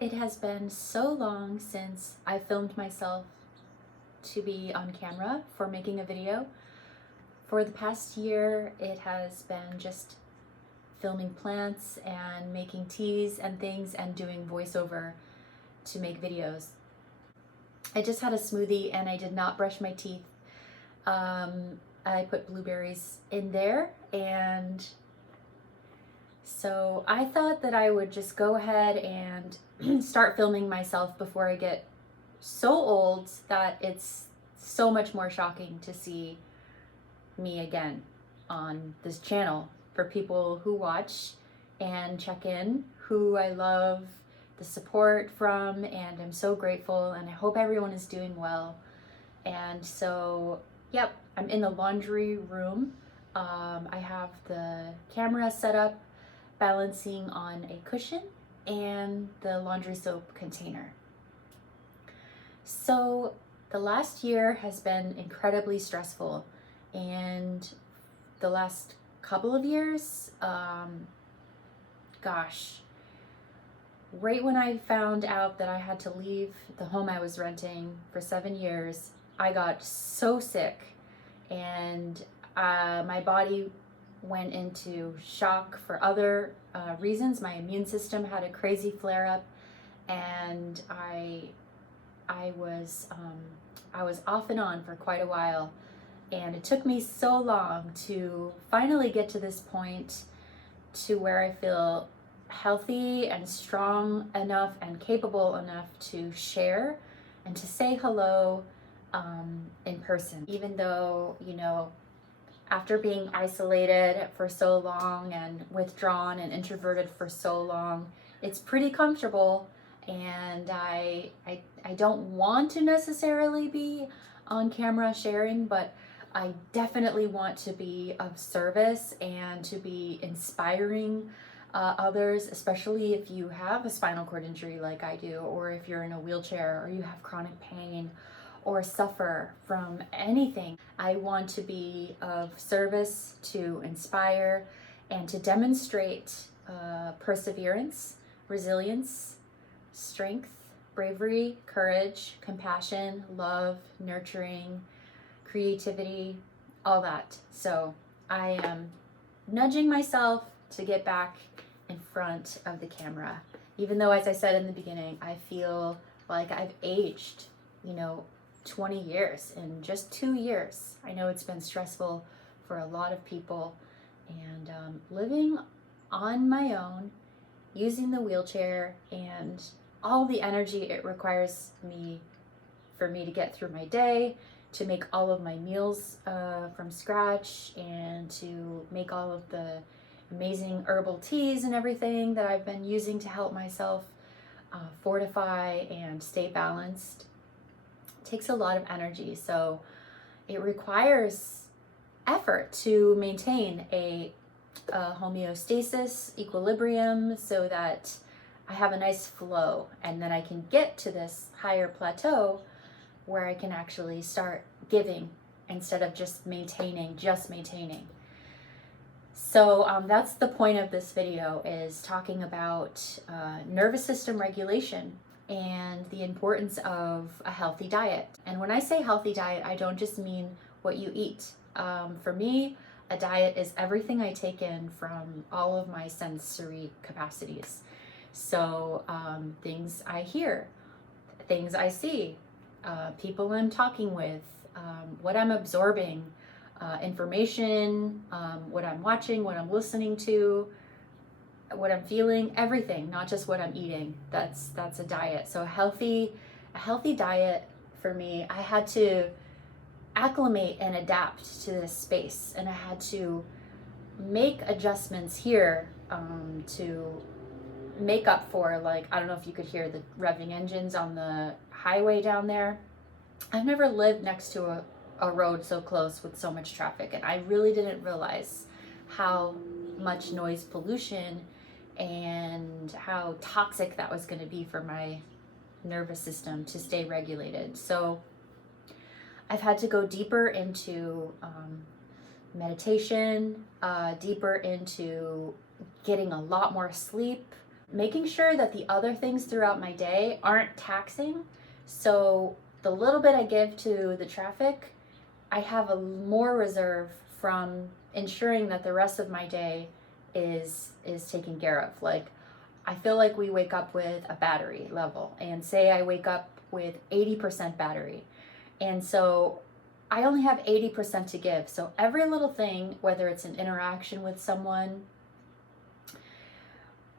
It has been so long since I filmed myself to be on camera for making a video. For the past year, it has been just filming plants and making teas and things and doing voiceover to make videos. I just had a smoothie and I did not brush my teeth. I put blueberries in there, and so I thought that I would just go ahead and start filming myself before I get so old that it's so much more shocking to see me again on this channel. For people who watch and check in, who I love the support from, and I'm so grateful, and I hope everyone is doing well. And so, yep, I'm in the laundry room. I have the camera set up, balancing on a cushion, and the laundry soap container. So the last year has been incredibly stressful, and the last couple of years, right when I found out that I had to leave the home I was renting for 7 years, I got so sick, and my body went into shock for other reasons. My immune system had a crazy flare-up, and I was off and on for quite a while, and it took me so long to finally get to this point to where I feel healthy and strong enough and capable enough to share and to say hello in person. Even though, after being isolated for so long and withdrawn and introverted for so long, it's pretty comfortable, and I don't want to necessarily be on camera sharing, but I definitely want to be of service and to be inspiring others, especially if you have a spinal cord injury like I do, or if you're in a wheelchair, or you have chronic pain, or suffer from anything. I want to be of service, to inspire, and to demonstrate perseverance, resilience, strength, bravery, courage, compassion, love, nurturing, creativity, all that. So I am nudging myself to get back in front of the camera. Even though, as I said in the beginning, I feel like I've aged, 20 years in just 2 years. I know it's been stressful for a lot of people, and living on my own, using the wheelchair, and all the energy it requires for me to get through my day, to make all of my meals from scratch, and to make all of the amazing herbal teas and everything that I've been using to help myself fortify and stay balanced. It takes a lot of energy, so it requires effort to maintain a homeostasis, equilibrium, so that I have a nice flow, and then I can get to this higher plateau where I can actually start giving instead of just maintaining. So that's the point of this video, is talking about nervous system regulation and the importance of a healthy diet. And when I say healthy diet, I don't just mean what you eat. For me, a diet is everything I take in from all of my sensory capacities. So things I hear, things I see, people I'm talking with, what I'm absorbing, information, what I'm watching, what I'm listening to, what I'm feeling, everything, not just what I'm eating. That's a diet. So a healthy diet for me, I had to acclimate and adapt to this space, and I had to make adjustments here to make up for, like, I don't know if you could hear the revving engines on the highway down there. I've never lived next to a road so close with so much traffic, and I really didn't realize how much noise pollution and how toxic that was going to be for my nervous system to stay regulated. So I've had to go deeper into meditation, deeper into getting a lot more sleep, making sure that the other things throughout my day aren't taxing. So the little bit I give to the traffic, I have a more reserve from ensuring that the rest of my day is taken care of. Like, I feel like we wake up with a battery level, and say I wake up with 80% battery, and so I only have 80% to give. So every little thing, whether it's an interaction with someone,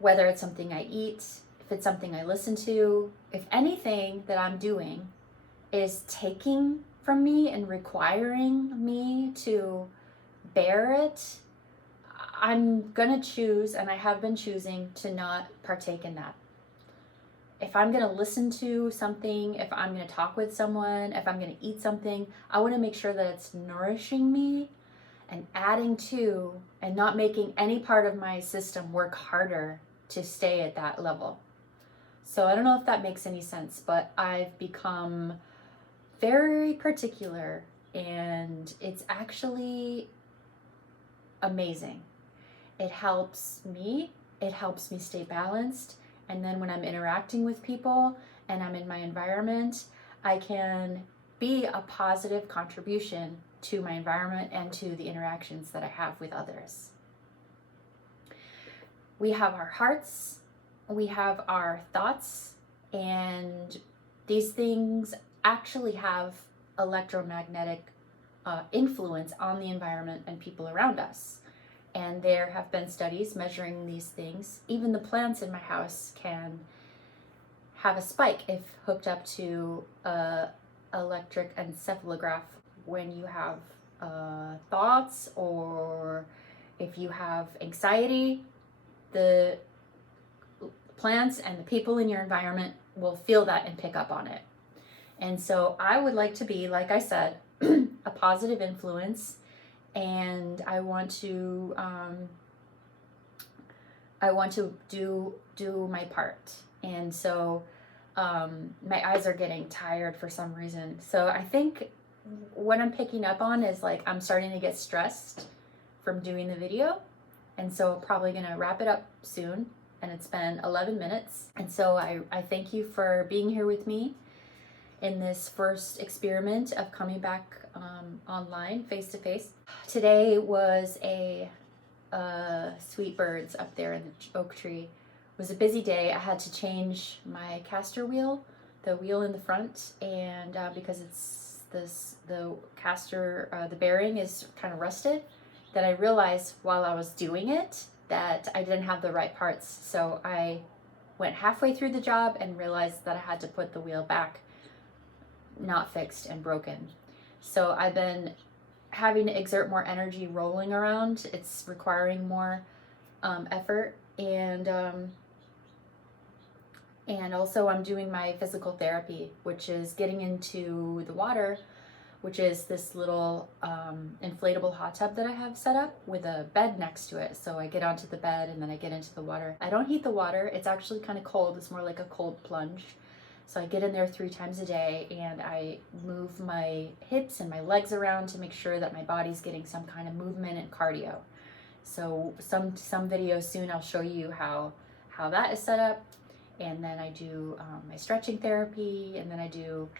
whether it's something I eat, if it's something I listen to, if anything that I'm doing is taking from me and requiring me to bear it, I'm gonna choose, and I have been choosing, to not partake in that. If I'm gonna listen to something, if I'm gonna talk with someone, if I'm gonna eat something, I wanna make sure that it's nourishing me and adding to, and not making any part of my system work harder to stay at that level. So I don't know if that makes any sense, but I've become very particular, and it's actually amazing. It helps me stay balanced, and then when I'm interacting with people and I'm in my environment, I can be a positive contribution to my environment and to the interactions that I have with others. We have our hearts, we have our thoughts, and these things actually have electromagnetic influence on the environment and people around us. And there have been studies measuring these things. Even the plants in my house can have a spike if hooked up to a electric encephalograph when you have thoughts, or if you have anxiety. The plants and the people in your environment will feel that and pick up on it. And so I would like to be, like I said, a positive influence, and I want to do my part. And so my eyes are getting tired for some reason. So I think what I'm picking up on is, like, I'm starting to get stressed from doing the video. And so I'm probably gonna wrap it up soon, and it's been 11 minutes. And so I thank you for being here with me in this first experiment of coming back online, face-to-face. Today was a sweet birds up there in the oak tree. It was a busy day. I had to change my caster wheel, the wheel in the front, and because the caster, the bearing is kind of rusted, that I realized while I was doing it that I didn't have the right parts. So I went halfway through the job and realized that I had to put the wheel back, not fixed and broken. So I've been having to exert more energy rolling around. It's requiring more effort, and also I'm doing my physical therapy, which is getting into the water, which is this little inflatable hot tub that I have set up with a bed next to it. So I get onto the bed and then I get into the water. I don't heat the water. It's actually kind of cold. It's more like a cold plunge. So I get in there 3 times a day, and I move my hips and my legs around to make sure that my body's getting some kind of movement and cardio. So some videos soon I'll show you how that is set up. And then I do my stretching therapy, and then I do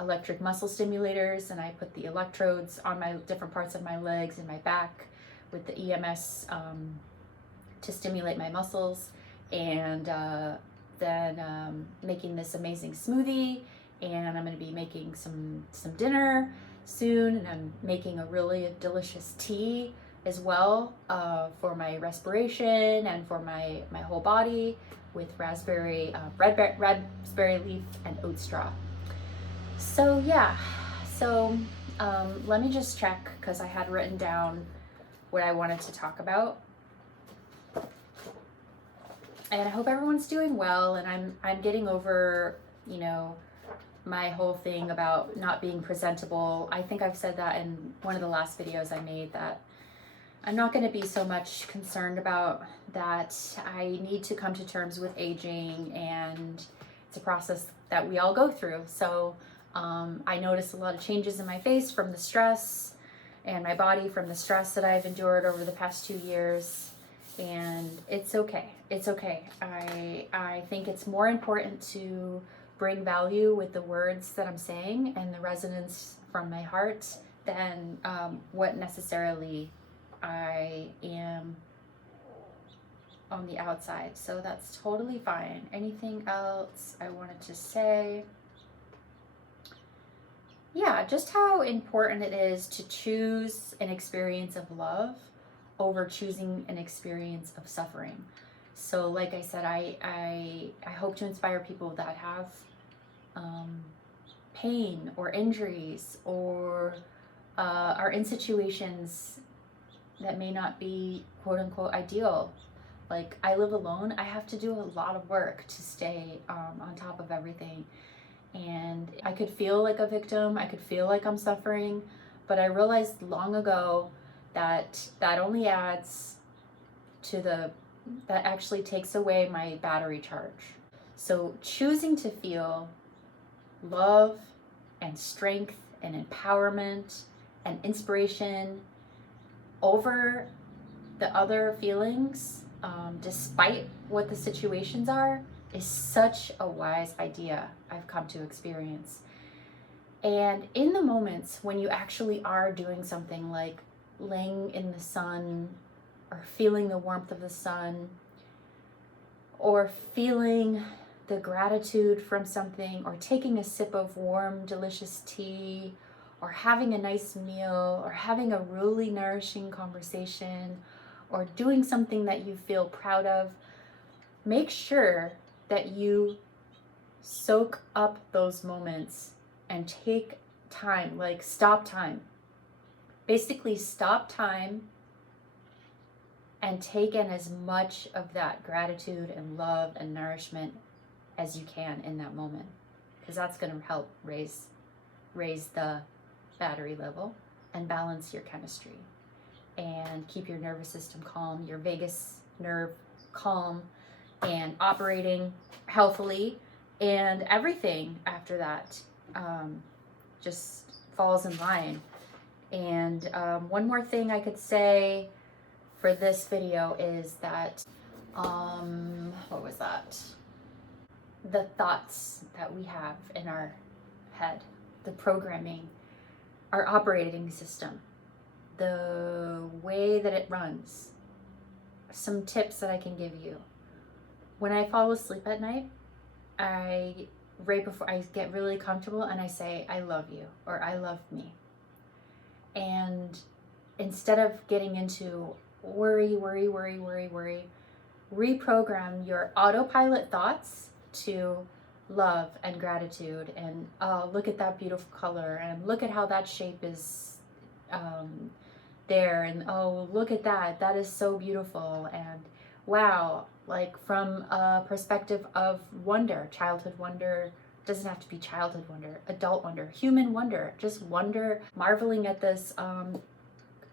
electric muscle stimulators, and I put the electrodes on my different parts of my legs and my back with the EMS to stimulate my muscles. And then making this amazing smoothie, and I'm going to be making some dinner soon, and I'm making a really delicious tea as well for my respiration and for my whole body, with raspberry leaf and oat straw. So yeah, so let me just check, because I had written down what I wanted to talk about. And I hope everyone's doing well, and I'm getting over, you know, my whole thing about not being presentable. I think I've said that in one of the last videos I made, that I'm not going to be so much concerned about that. I need to come to terms with aging, and it's a process that we all go through. So I noticed a lot of changes in my face from the stress, and my body from the stress that I've endured over the past 2 years. And it's okay. It's okay. I think it's more important to bring value with the words that I'm saying and the resonance from my heart than what necessarily I am on the outside. So that's totally fine. Anything else I wanted to say? Yeah, just how important it is to choose an experience of love over choosing an experience of suffering. So like I said, I hope to inspire people that have pain or injuries or are in situations that may not be quote unquote ideal. Like I live alone, I have to do a lot of work to stay on top of everything. And I could feel like a victim, I could feel like I'm suffering, but I realized long ago that that only adds to that actually takes away my battery charge. So choosing to feel love and strength and empowerment and inspiration over the other feelings, despite what the situations are, is such a wise idea I've come to experience. And in the moments when you actually are doing something like laying in the sun or feeling the warmth of the sun or feeling the gratitude from something or taking a sip of warm, delicious tea or having a nice meal or having a really nourishing conversation or doing something that you feel proud of, make sure that you soak up those moments and take time, like stop time. Basically stop time and take in as much of that gratitude and love and nourishment as you can in that moment, because that's going to help raise the battery level and balance your chemistry and keep your nervous system calm, your vagus nerve calm and operating healthily, and everything after that just falls in line. And one more thing I could say for this video is that what was that? The thoughts that we have in our head, the programming, our operating system, the way that it runs. Some tips that I can give you. When I fall asleep at night, right before I get really comfortable and I say, I love you, or I love me. And instead of getting into worry, reprogram your autopilot thoughts to love and gratitude and oh, look at that beautiful color and look at how that shape is there, and oh, look at that is so beautiful, and wow, like from a perspective of wonder, childhood wonder, doesn't have to be childhood wonder, adult wonder, human wonder, just wonder, marveling at this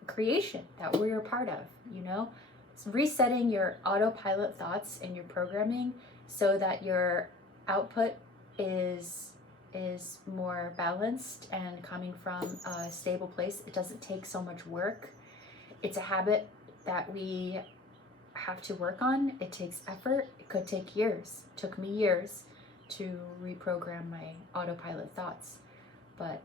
creation that we're a part of, you know? It's resetting your autopilot thoughts and your programming so that your output is more balanced and coming from a stable place. It doesn't take so much work. It's a habit that we have to work on. It takes effort. It could take years. It took me years to reprogram my autopilot thoughts, but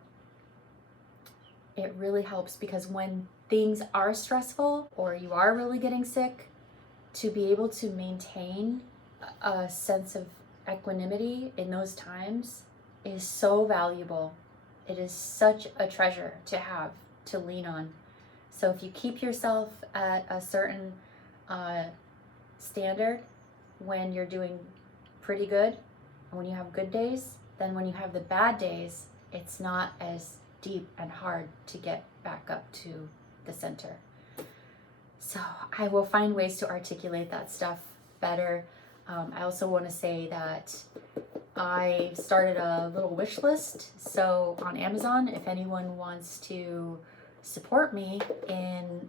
it really helps, because when things are stressful or you are really getting sick, to be able to maintain a sense of equanimity in those times is so valuable. It is such a treasure to have, to lean on. So if you keep yourself at a certain standard when you're doing pretty good, and when you have good days, then when you have the bad days, it's not as deep and hard to get back up to the center. So I will find ways to articulate that stuff better. I also want to say that I started a little wish list. So on Amazon, if anyone wants to support me in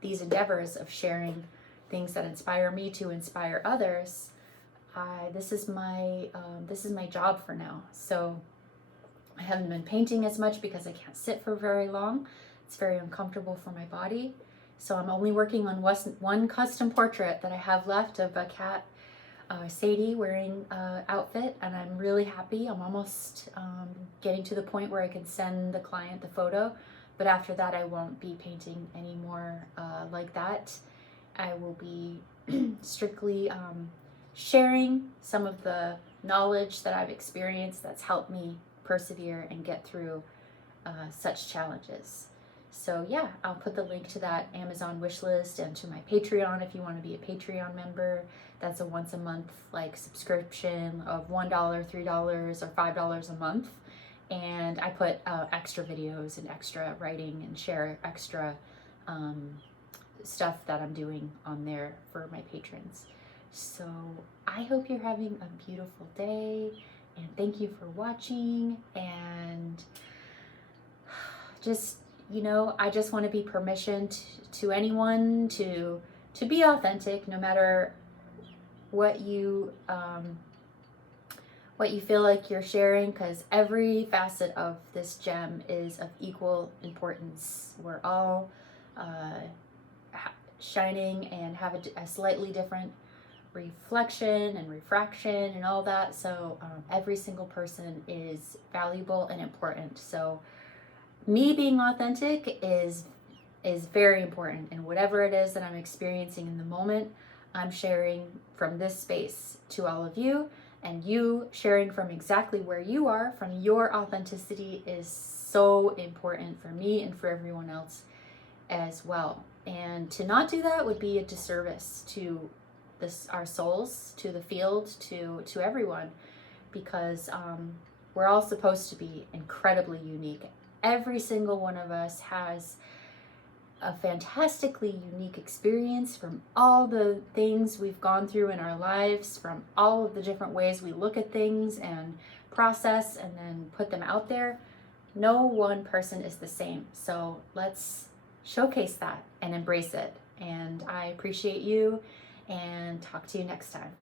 these endeavors of sharing things that inspire me to inspire others, this is my job for now. So I haven't been painting as much because I can't sit for very long. It's very uncomfortable for my body. So I'm only working on one custom portrait that I have left of a cat, Sadie, wearing an outfit, and I'm really happy. I'm almost getting to the point where I can send the client the photo, but after that I won't be painting anymore like that. I will be strictly sharing some of the knowledge that I've experienced that's helped me persevere and get through such challenges. So yeah, I'll put the link to that Amazon wish list and to my Patreon if you want to be a Patreon member. That's a once a month like subscription of $1, $3, or $5 a month. And I put extra videos and extra writing and share extra stuff that I'm doing on there for my patrons. So I hope you're having a beautiful day, and thank you for watching. And just, I just want to be permission to anyone to be authentic, no matter what you feel like you're sharing, because every facet of this gem is of equal importance. We're all shining and have a slightly different reflection and refraction and all that. So every single person is valuable and important. So me being authentic is very important, and whatever it is that I'm experiencing in the moment, I'm sharing from this space to all of you, and you sharing from exactly where you are, from your authenticity, is so important for me and for everyone else as well. And to not do that would be a disservice to our souls, to the field, to everyone, because we're all supposed to be incredibly unique. Every single one of us has a fantastically unique experience from all the things we've gone through in our lives, from all of the different ways we look at things and process and then put them out there. No one person is the same. So let's showcase that and embrace it. And I appreciate you, and talk to you next time.